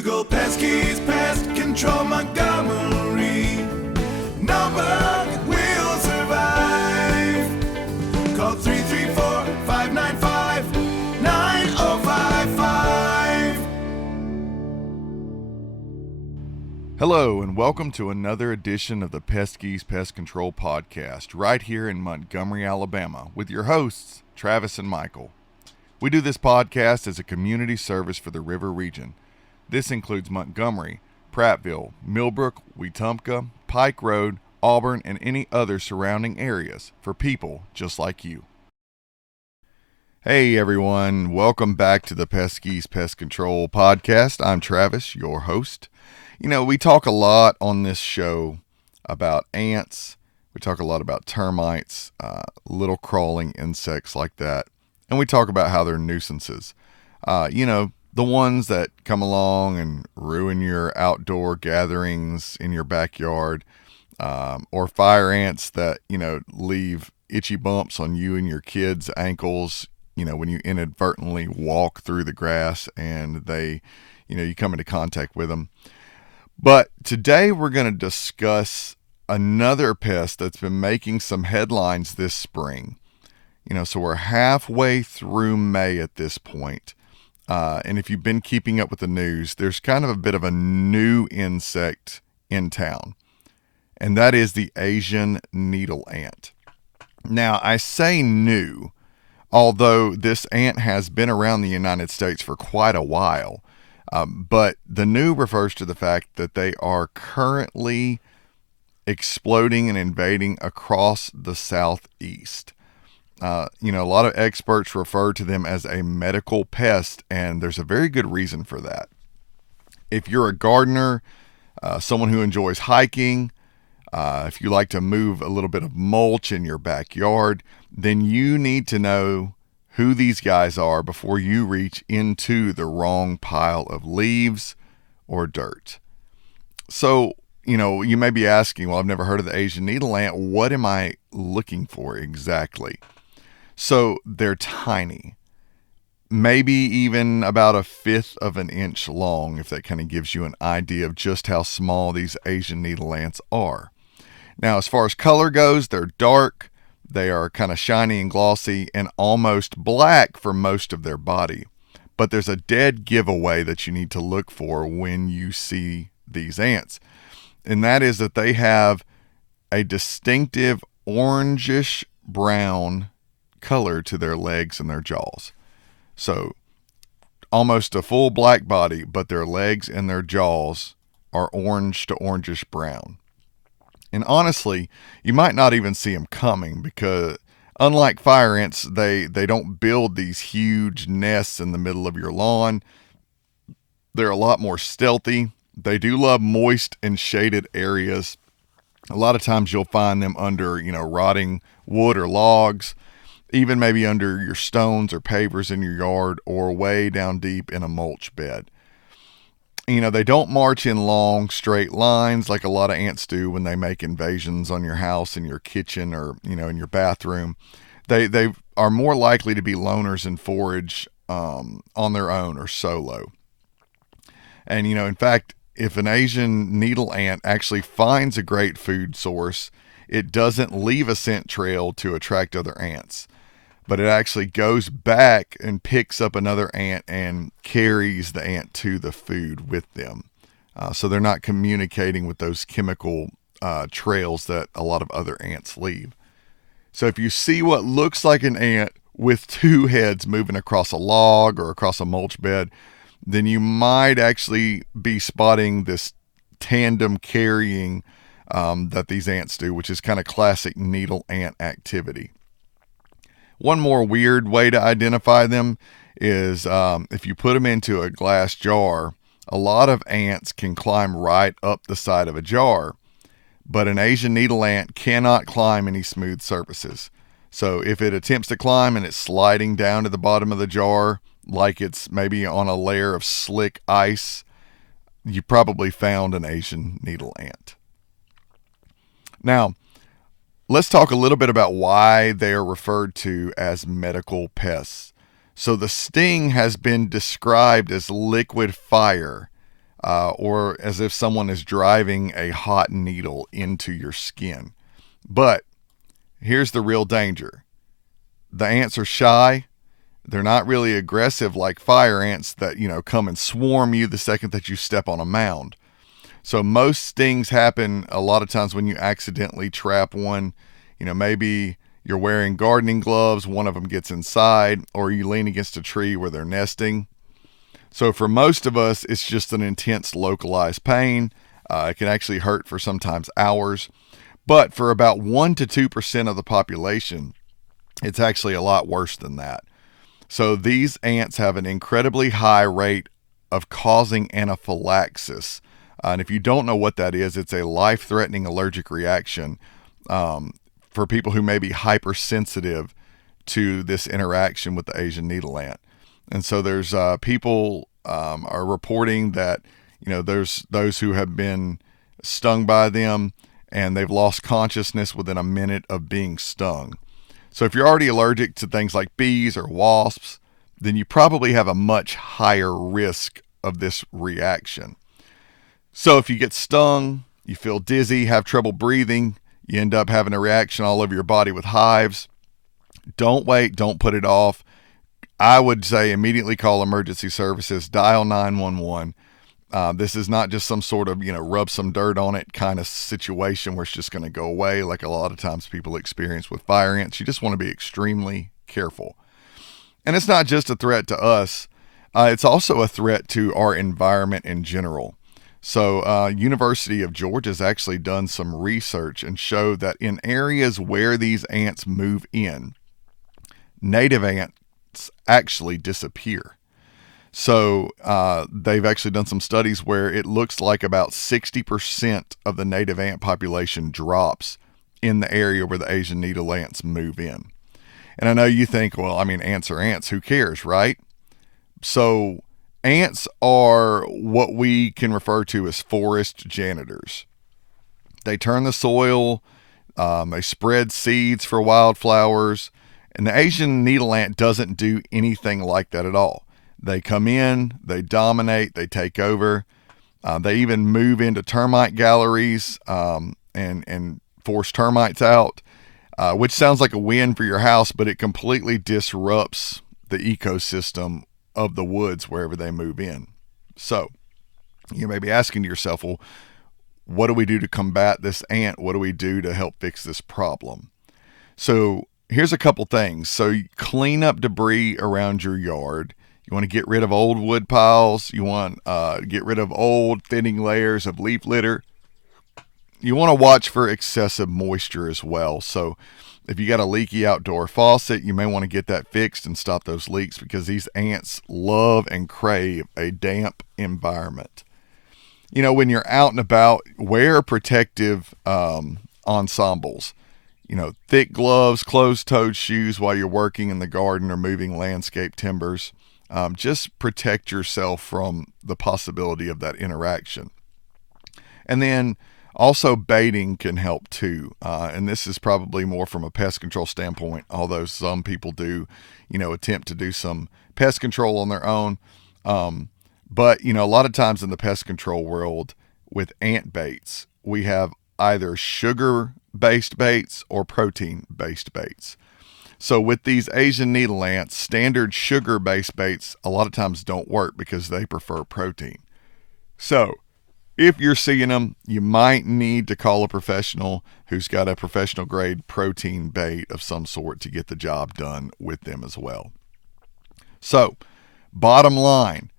Google Peskies Pest Control Montgomery. No bug will survive. Call 334-595-9055. Hello and welcome to another edition of the Peskies Pest Control podcast right here in Montgomery, Alabama with your hosts, Travis and Michael. We do this podcast as a community service for the River region. This includes Montgomery, Prattville, Millbrook, Wetumpka, Pike Road, Auburn, and any other surrounding areas for people just like you. Hey everyone, welcome back to the Peskies Pest Control podcast. I'm Travis, your host. You know, we talk a lot on this show about ants. We talk a lot about termites, little crawling insects like that. And we talk about how they're nuisances. The ones that come along and ruin your outdoor gatherings in your backyard, or fire ants that, leave itchy bumps on you and your kids' ankles, when you inadvertently walk through the grass and they, you come into contact with them. But today we're going to discuss another pest that's been making some headlines this spring. So we're halfway through May at this point. And if you've been keeping up with the news, there's kind of a bit of a new insect in town. And that is the Asian needle ant. Now, I say new, although this ant has been around the United States for quite a while. But the new refers to the fact that they are currently exploding and invading across the southeast. A lot of experts refer to them as a medical pest, and there's a very good reason for that. If you're a gardener, someone who enjoys hiking, if you like to move a little bit of mulch in your backyard, then you need to know who these guys are before you reach into the wrong pile of leaves or dirt. So, you may be asking, well, I've never heard of the Asian needle ant. What am I looking for exactly? So they're tiny, maybe even about 1/5 of an inch long, if that kind of gives you an idea of just how small these Asian needle ants are. Now, as far as color goes, they're dark, they are kind of shiny and glossy, and almost black for most of their body. But there's a dead giveaway that you need to look for when you see these ants, and that is that they have a distinctive orangish brown color to their legs and their jaws. So almost a full black body, but their legs and their jaws are orange to orangish brown. And honestly, you might not even see them coming because unlike fire ants, they don't build these huge nests in the middle of your lawn. They're a lot more stealthy. They do love moist and shaded areas. A lot of times you'll find them under, rotting wood or logs, even maybe under your stones or pavers in your yard, or way down deep in a mulch bed. They don't march in long, straight lines like a lot of ants do when they make invasions on your house, in your kitchen, or, in your bathroom. They are more likely to be loners and forage on their own or solo. And, in fact, if an Asian needle ant actually finds a great food source, it doesn't leave a scent trail to attract other ants, but it actually goes back and picks up another ant and carries the ant to the food with them. So they're not communicating with those chemical trails that a lot of other ants leave. So if you see what looks like an ant with two heads moving across a log or across a mulch bed, then you might actually be spotting this tandem carrying that these ants do, which is kind of classic needle ant activity. One more weird way to identify them is if you put them into a glass jar, a lot of ants can climb right up the side of a jar, but an Asian needle ant cannot climb any smooth surfaces. So if it attempts to climb and it's sliding down to the bottom of the jar, like it's maybe on a layer of slick ice, you probably found an Asian needle ant. Now, let's talk a little bit about why they are referred to as medical pests. So the sting has been described as liquid fire, or as if someone is driving a hot needle into your skin. But here's the real danger. The ants are shy. They're not really aggressive like fire ants that, come and swarm you the second that you step on a mound. So most stings happen a lot of times when you accidentally trap one. Maybe you're wearing gardening gloves, one of them gets inside, or you lean against a tree where they're nesting. So for most of us, it's just an intense localized pain. It can actually hurt for sometimes hours. But for about 1 to 2% of the population, it's actually a lot worse than that. So these ants have an incredibly high rate of causing anaphylaxis. And if you don't know what that is, it's a life-threatening allergic reaction for people who may be hypersensitive to this interaction with the Asian needle ant. And so there's people are reporting that, there's those who have been stung by them and they've lost consciousness within a minute of being stung. So if you're already allergic to things like bees or wasps, then you probably have a much higher risk of this reaction. So if you get stung, you feel dizzy, have trouble breathing, you end up having a reaction all over your body with hives, don't wait, don't put it off. I would say immediately call emergency services, dial 911. This is not just some sort of, rub some dirt on it kind of situation where it's just going to go away like a lot of times people experience with fire ants. You just want to be extremely careful. And it's not just a threat to us. It's also a threat to our environment in general. So University of Georgia has actually done some research and showed that in areas where these ants move in, native ants actually disappear. So they've actually done some studies where it looks like about 60% of the native ant population drops in the area where the Asian needle ants move in. And I know you think, well, ants are ants. Who cares, right? So ants are what we can refer to as forest janitors. They turn the soil, they spread seeds for wildflowers, and the Asian needle ant doesn't do anything like that at all. They come in, they dominate, they take over. They even move into termite galleries and force termites out, which sounds like a win for your house, but it completely disrupts the ecosystem of the woods wherever they move in. So you may be asking yourself, well, what do we do to combat this ant? What do we do to help fix this problem? So here's a couple things. So you clean up debris around your yard. You want to get rid of old wood piles. You want to get rid of old thinning layers of leaf litter. You want to watch for excessive moisture as well. So if you got a leaky outdoor faucet, you may want to get that fixed and stop those leaks because these ants love and crave a damp environment. When you're out and about, wear protective ensembles. Thick gloves, closed-toed shoes while you're working in the garden or moving landscape timbers. Just protect yourself from the possibility of that interaction. And then also baiting can help too. And this is probably more from a pest control standpoint, although some people do, attempt to do some pest control on their own. But, a lot of times in the pest control world with ant baits, we have either sugar-based baits or protein-based baits. So with these Asian needle ants, standard sugar-based baits a lot of times don't work because they prefer protein. So if you're seeing them, you might need to call a professional who's got a professional grade protein bait of some sort to get the job done with them as well. So bottom line,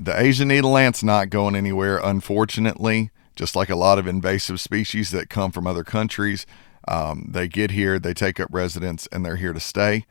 the Asian needle ant's not going anywhere, unfortunately, just like a lot of invasive species that come from other countries. They get here, they take up residence, and they're here to stay.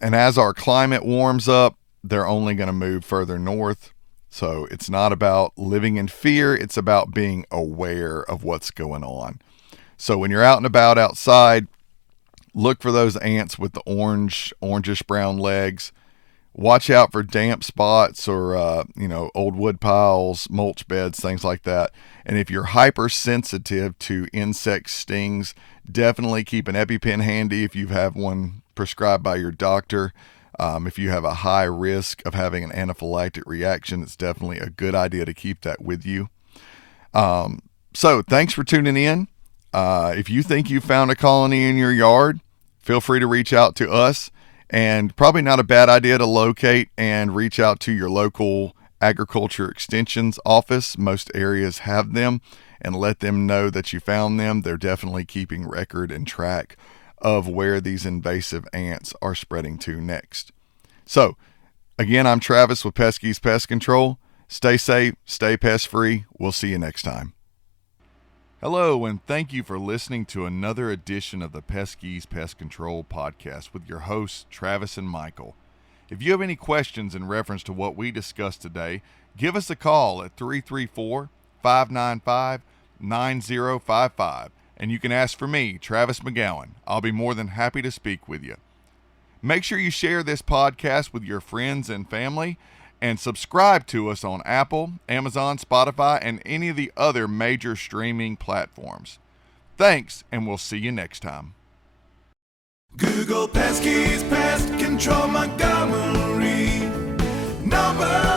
And as our climate warms up, they're only going to move further north. So it's not about living in fear, it's about being aware of what's going on. So when you're out and about outside, look for those ants with the orangish brown legs. Watch out for damp spots or, old wood piles, mulch beds, things like that. And if you're hypersensitive to insect stings, definitely keep an EpiPen handy if you have one prescribed by your doctor. If you have a high risk of having an anaphylactic reaction, it's definitely a good idea to keep that with you. So thanks for tuning in. If you think you found a colony in your yard, feel free to reach out to us, and probably not a bad idea to locate and reach out to your local agriculture extensions office. Most areas have them, and let them know that you found them. They're definitely keeping record and track of where these invasive ants are spreading to next. So, again, I'm Travis with Peskies Pest Control. Stay safe, stay pest free. We'll see you next time. Hello, and thank you for listening to another edition of the Peskies Pest Control podcast with your hosts, Travis and Michael. If you have any questions in reference to what we discussed today, give us a call at 334-595-9055, and you can ask for me, Travis McGowan. I'll be more than happy to speak with you. Make sure you share this podcast with your friends and family, and subscribe to us on Apple, Amazon, Spotify, and any of the other major streaming platforms. Thanks, and we'll see you next time. Google Peskies Pest Control Montgomery. Number